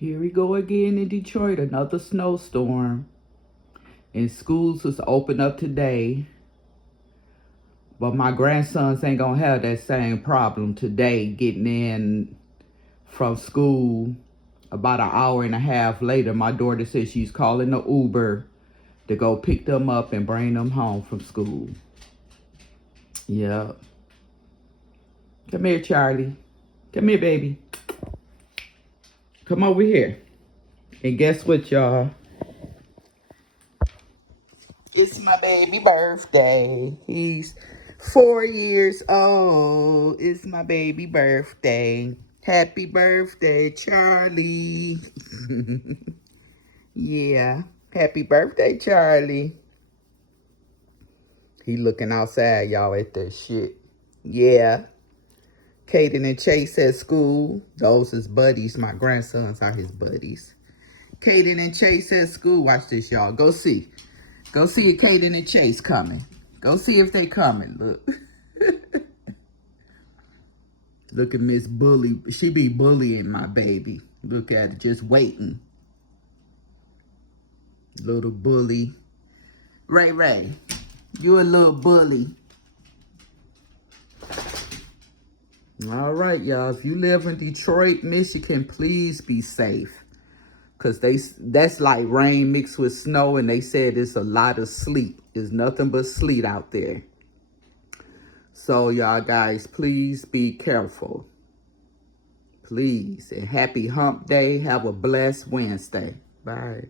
Here we go again in Detroit, another snowstorm. And schools was open up today. But my grandsons ain't gonna have that same problem today getting in from school. About an hour and a half later, my daughter says she's calling the Uber to go pick them up and bring them home from school. Yeah. Come here, Charlie. Come here, baby. Come over here. And guess what, y'all? It's my baby birthday. He's 4 years old. It's my baby birthday. Happy birthday, Charlie. Yeah. Happy birthday, Charlie. He looking outside, y'all, at that shit. Yeah. Kaden and Chase at school. Those is buddies. My grandsons are his buddies. Kaden and Chase at school. Watch this, y'all. Go see. Go see if Kaden and Chase coming. Go see if they coming. Look. Look at Miss Bully. She be bullying my baby. Look at her, just waiting. Little bully. Ray, you a little bully. All right, y'all. If you live in Detroit, Michigan, please be safe. Because that's like rain mixed with snow, and they said it's a lot of sleet. There's nothing but sleet out there. So, y'all guys, please be careful. Please. And happy hump day. Have a blessed Wednesday. Bye.